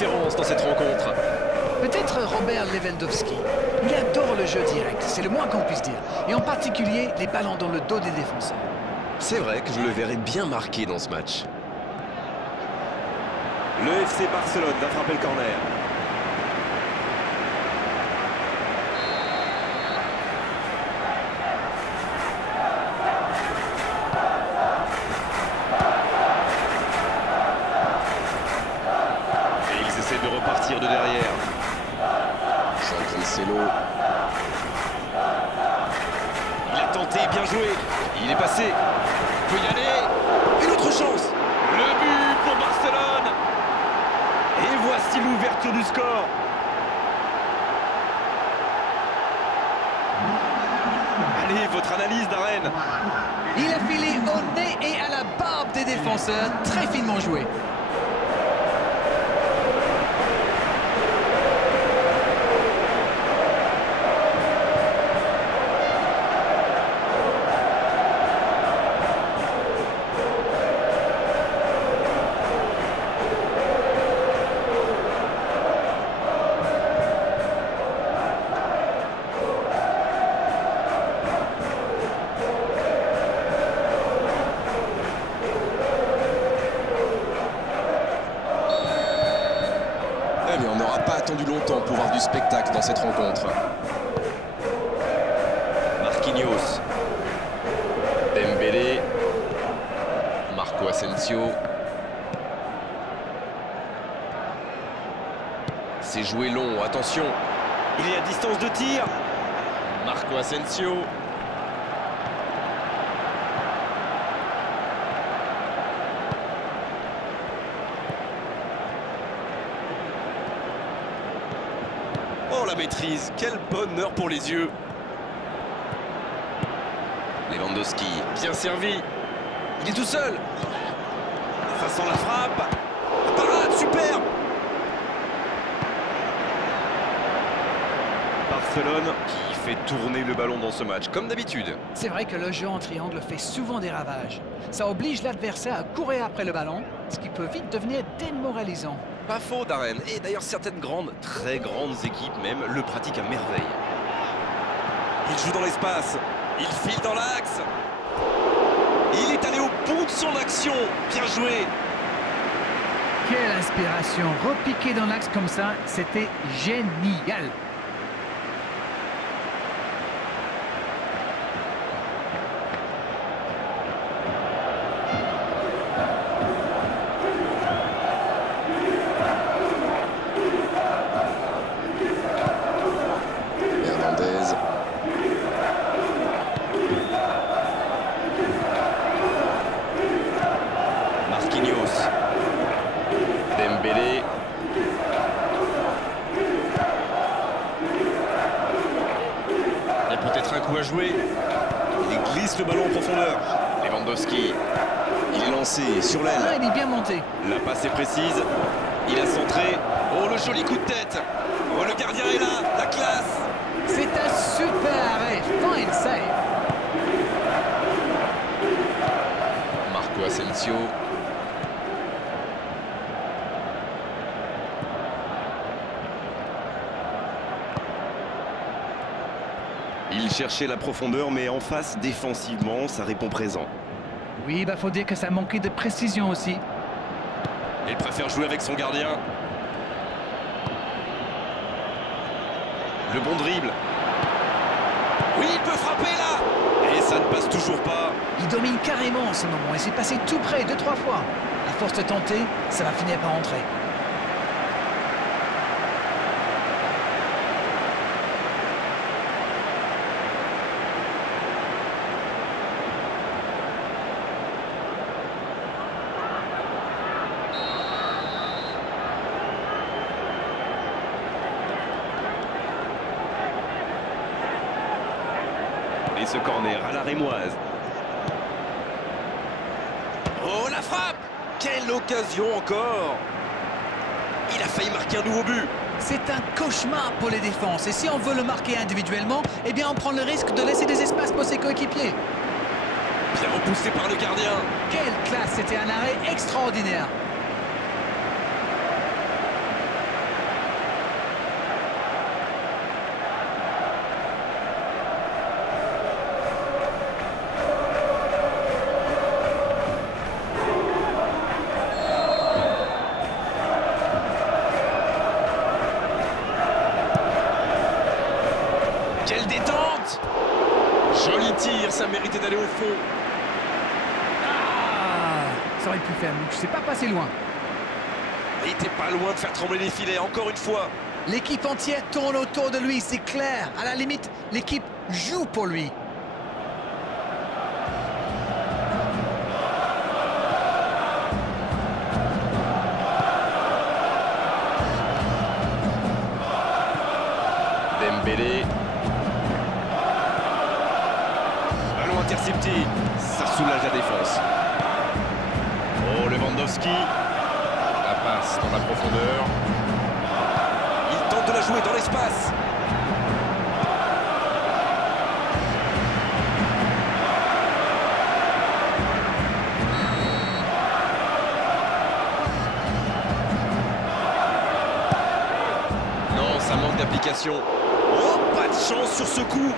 différence dans cette rencontre. Peut-être Robert Lewandowski. Il adore le jeu direct, c'est le moins qu'on puisse dire. Et en particulier, les ballons dans le dos des défenseurs. C'est vrai que je le verrai bien marqué dans ce match. Le FC Barcelone va frapper le corner. Et ils essaient de repartir de derrière. Cancelo. Il a tenté, bien joué. Il est passé. Il peut y aller. Une autre chance. Le but pour Barcelone. Et voici l'ouverture du score. Allez, votre analyse, Darren. Il a filé au nez et à la barbe des défenseurs, très finement joué. Mais on n'aura pas attendu longtemps pour voir du spectacle dans cette rencontre. Marquinhos. Dembélé. Marco Asensio. C'est joué long, attention. Il est à distance de tir. Marco Asensio. Oh, la maîtrise, quel bonheur pour les yeux. Lewandowski, bien servi. Il est tout seul. Ça sent la frappe. La parade, superbe. Barcelone qui fait tourner le ballon dans ce match, comme d'habitude. C'est vrai que le jeu en triangle fait souvent des ravages. Ça oblige l'adversaire à courir après le ballon, ce qui peut vite devenir démoralisant. Pas faux, Darren. Et d'ailleurs, certaines grandes, très grandes équipes même, le pratiquent à merveille. Il joue dans l'espace. Il file dans l'axe. Il est allé au bout de son action. Bien joué. Quelle inspiration! Repiquer dans l'axe comme ça, c'était génial! Hernandez. Marquinhos. Dembélé. Il y a peut-être un coup à jouer. Il glisse le ballon en profondeur. Lewandowski. Il est lancé sur Ah, l'aile. il est bien monté. La passe est précise. Il a centré. Oh, le joli coup de tête. Oh, le gardien est là. La classe. C'est un super arrêt. Fine save. Marco Asensio. Il cherchait la profondeur, mais en face, défensivement, ça répond présent. Oui, bah faut dire que ça manquait de précision aussi. Il préfère jouer avec son gardien. Le bon dribble. Oui, il peut frapper là. Et ça ne passe toujours pas. Il domine carrément en ce moment et c'est passé tout près 2-3 fois. À force de tenter, ça va finir par entrer. Et ce corner à la rémoise. Oh, la frappe. Quelle occasion encore. Il a failli marquer un nouveau but. C'est un cauchemar pour les défenses. Et si on veut le marquer individuellement, eh bien on prend le risque de laisser des espaces pour ses coéquipiers. Bien repoussé par le gardien. Quelle classe, c'était un arrêt extraordinaire. Joli tir, ça méritait d'aller au fond. Ah, ça aurait pu faire mieux. C'est pas passé loin. Il était pas loin de faire trembler les filets, encore une fois. L'équipe entière tourne autour de lui, c'est clair. À la limite, l'équipe joue pour lui. Dembélé. Ballon intercepté. Ça soulage la défense. Oh, Lewandowski. La passe dans la profondeur. Il tente de la jouer dans l'espace. Non, ça manque d'application. Oh, pas de chance sur ce coup.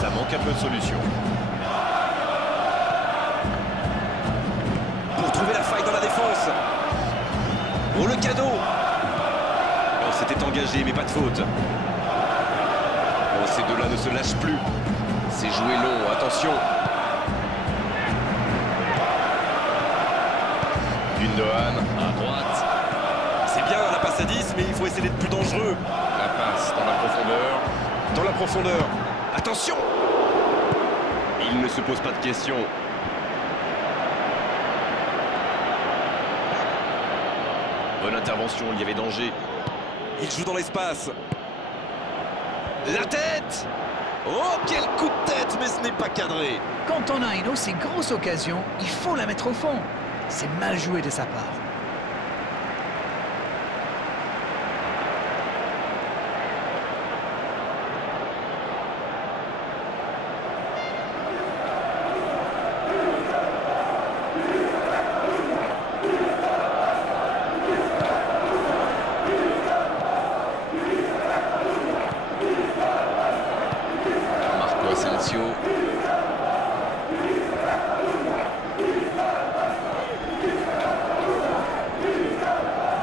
Ça manque un peu de solution. Pour trouver la faille dans la défense. Oh, le cadeau. Oh, c'était engagé, mais pas de faute. Oh, ces deux-là ne se lâchent plus. C'est joué long, attention. Gundogan à droite. C'est bien la passe à 10, mais il faut essayer d'être plus dangereux. La passe dans la profondeur. Dans la profondeur. Attention! Il ne se pose pas de questions. Bonne intervention, il y avait danger. Il joue dans l'espace. La tête! Oh, quel coup de tête, mais ce n'est pas cadré. Quand on a une aussi grosse occasion, il faut la mettre au fond. C'est mal joué de sa part.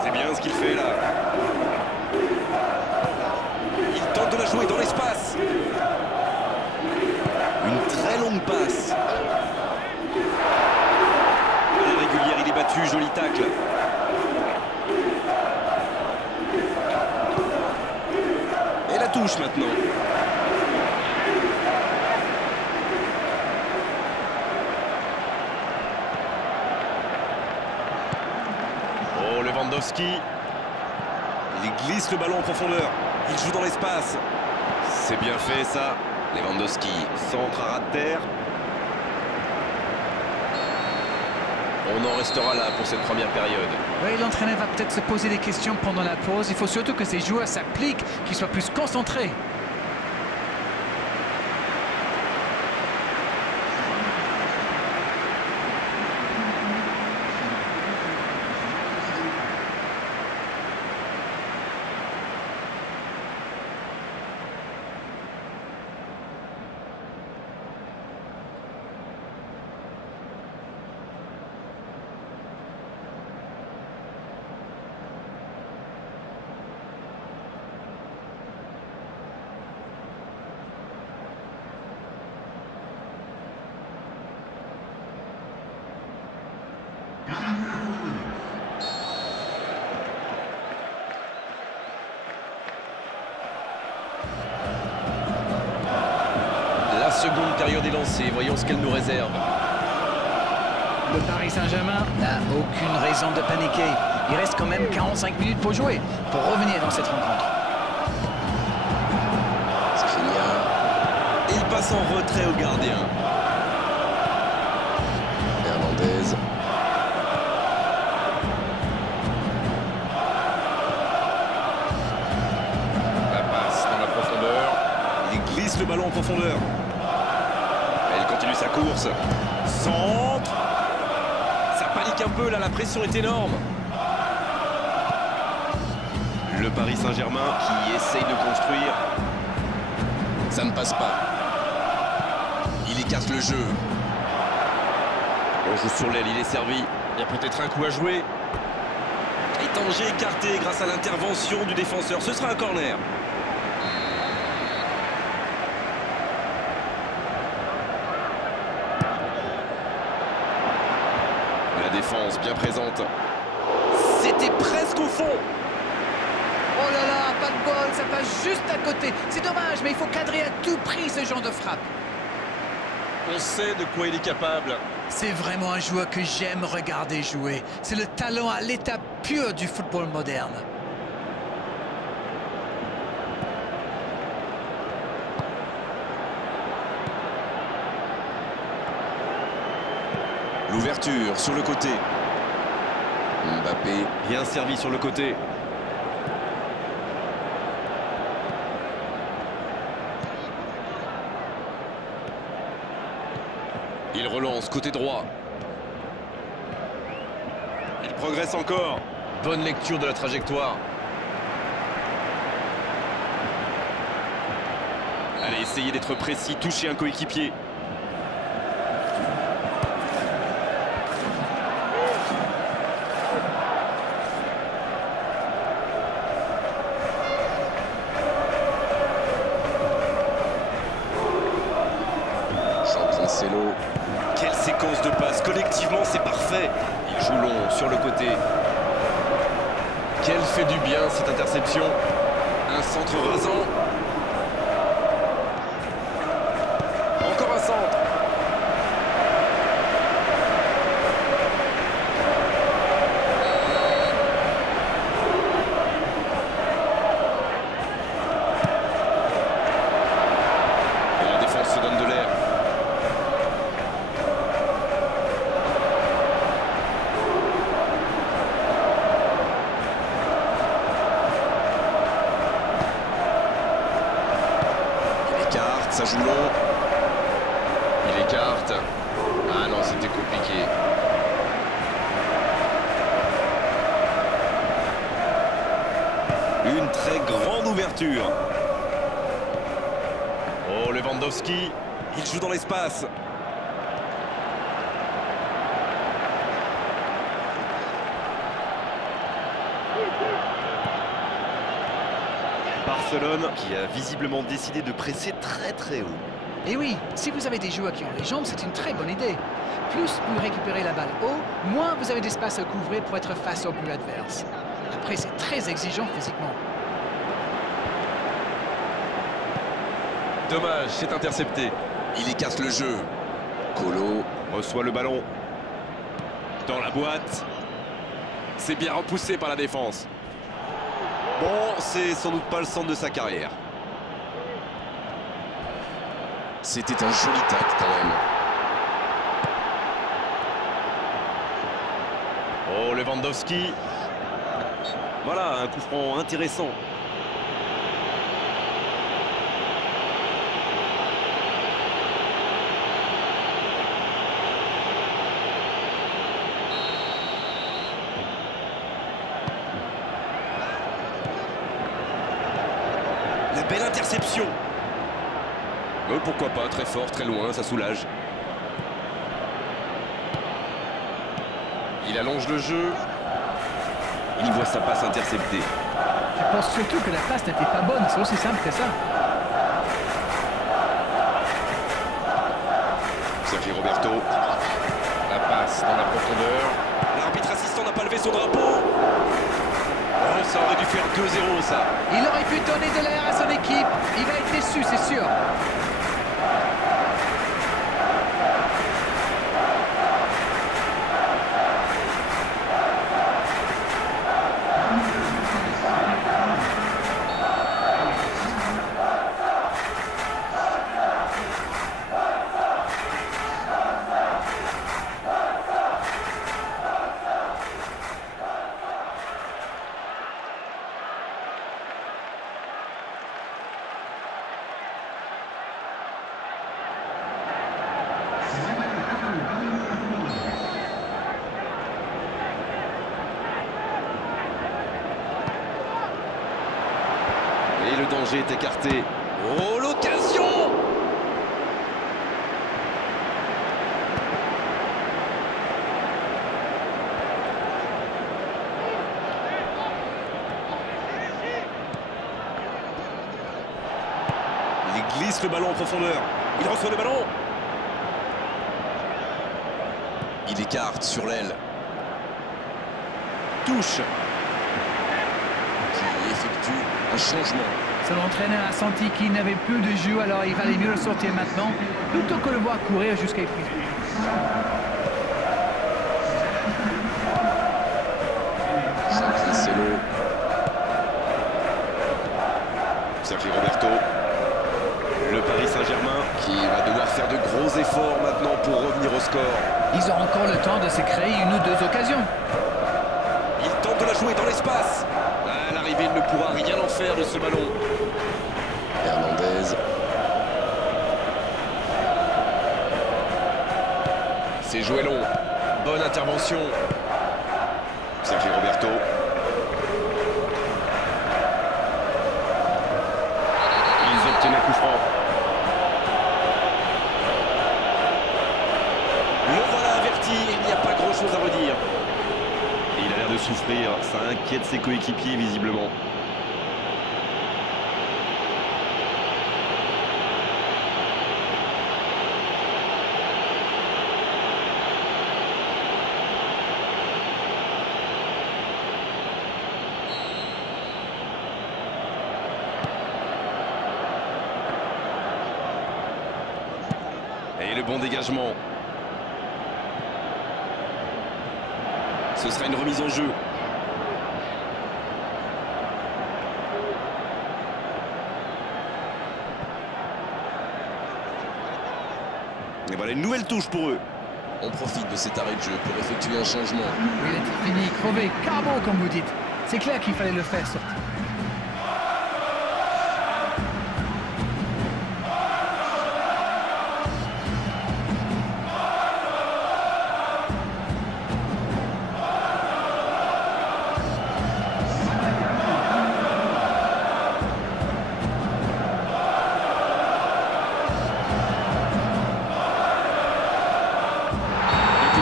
C'est bien ce qu'il fait là. Il tente de la jouer dans l'espace. Une très longue passe. À la régulière, il est battu, joli tacle. Et la touche maintenant. Oh, Lewandowski. Il glisse le ballon en profondeur. Il joue dans l'espace. C'est bien fait ça. Lewandowski centre à ras de terre. On en restera là pour cette première période. Oui, l'entraîneur va peut-être se poser des questions pendant la pause. Il faut surtout que ces joueurs s'appliquent, qu'ils soient plus concentrés. La seconde période est lancée. Voyons ce qu'elle nous réserve. Le Paris Saint-Germain n'a aucune raison de paniquer. Il reste quand même 45 minutes pour jouer, pour revenir dans cette rencontre. Skriniar. Et il passe en retrait au gardien. Hernandez. glisse le ballon en profondeur. Elle continue sa course. Centre. Ça panique un peu là, la pression est énorme. Le Paris Saint-Germain qui essaye de construire. Ça ne passe pas. Il écarte le jeu. On joue sur l'aile, il est servi. Il y a peut-être un coup à jouer. Et danger écarté grâce à l'intervention du défenseur. Ce sera un corner. La défense bien présente. C'était presque au fond. Oh là là, pas de bol, ça passe juste à côté. C'est dommage, mais il faut cadrer à tout prix ce genre de frappe. On sait de quoi il est capable. C'est vraiment un joueur que j'aime regarder jouer. C'est le talent à l'état pur du football moderne. L'ouverture sur le côté. Mbappé bien servi sur le côté. Il relance côté droit. Il progresse encore. Bonne lecture de la trajectoire. Allez, essayez d'être précis, toucher un coéquipier. Cancelo. Quelle séquence de passes. Collectivement, c'est parfait. Il joue long sur le côté. Quelle fait du bien cette interception. Un centre rasant. Encore un centre. Et la défense se donne de l'air. Ça joue long. Il écarte. Ah non, c'était compliqué. Une très grande ouverture. Oh, Lewandowski. Il joue dans l'espace. Barcelone qui a visiblement décidé de presser très haut. Et oui, si vous avez des joueurs qui ont les jambes, c'est une très bonne idée. Plus vous récupérez la balle haut, moins vous avez d'espace à couvrir pour être face au but adverse. Après, c'est très exigeant physiquement. Dommage, c'est intercepté. Il écarte le jeu. Colo reçoit le ballon. Dans la boîte. C'est bien repoussé par la défense. Bon, c'est sans doute pas le centre de sa carrière. C'était un joli tacle quand même. Oh, Lewandowski. Voilà, un coup franc intéressant. La belle interception. Pourquoi pas, très fort, très loin, ça soulage. Il allonge le jeu. Il voit sa passe interceptée. Je pense surtout que la passe n'était pas bonne, c'est aussi simple que ça. Sergi Roberto. La passe dans la profondeur. L'arbitre assistant n'a pas levé son drapeau. Oh, ça aurait dû faire 2-0 ça. Il aurait pu donner de l'air à son équipe. Il va être déçu, c'est sûr. le danger est écarté. Oh, l'occasion! Il glisse le ballon en profondeur. Il reçoit le ballon. Il écarte sur l'aile. Touche. Qui effectue un changement. Son entraîneur a senti qu'il n'avait plus de jus, alors il valait mieux le sortir maintenant, plutôt que le voir courir jusqu'à épuisement. Cancelo. Sergi Roberto. Le Paris Saint-Germain qui va devoir faire de gros efforts maintenant pour revenir au score. Ils ont encore le temps de se créer une ou deux occasions. Il tente de la jouer dans l'espace. À l'arrivée, il ne pourra rien en faire de ce ballon. Hernandez. C'est joué long. Bonne intervention. Sergi Roberto. Ils obtiennent un coup franc. Le voilà averti, il n'y a pas grand-chose à redire. Et il a l'air de souffrir, ça inquiète ses coéquipiers visiblement. Et le bon dégagement. Ce sera une remise en jeu. Et voilà une nouvelle touche pour eux. On profite de cet arrêt de jeu pour effectuer un changement. Il était fini, crevé, carbo comme vous dites. C'est clair qu'il fallait le faire sortir.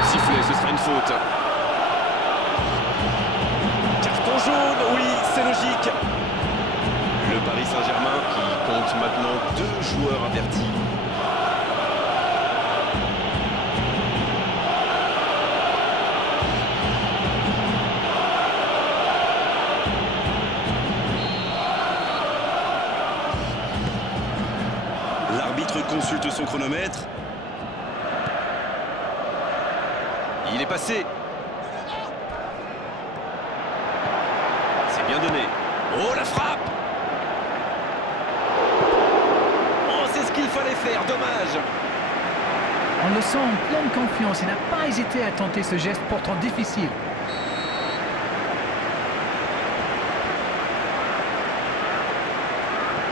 Sifflet, ce sera une faute. Carton jaune, oui, c'est logique. Le Paris Saint-Germain qui compte maintenant 2 joueurs avertis. L'arbitre consulte son chronomètre. Il est passé. C'est bien donné. Oh, la frappe! Oh, c'est ce qu'il fallait faire, dommage. On le sent en pleine confiance. Il n'a pas hésité à tenter ce geste pourtant difficile.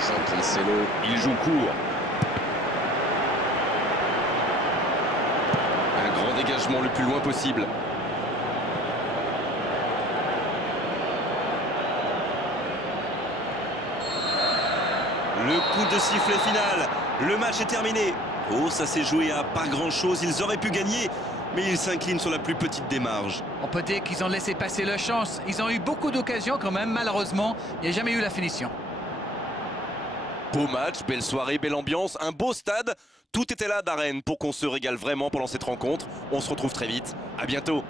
Jean Cancelo, il joue court. Dégagement le plus loin possible. Le coup de sifflet final. Le match est terminé. Oh, ça s'est joué à pas grand-chose. Ils auraient pu gagner, mais ils s'inclinent sur la plus petite des marges. On peut dire qu'ils ont laissé passer leur chance. Ils ont eu beaucoup d'occasions quand même. Malheureusement, il n'y a jamais eu la finition. Beau match, belle soirée, belle ambiance, un beau stade. Tout était là d'Arène pour qu'on se régale vraiment pendant cette rencontre. On se retrouve très vite. À bientôt.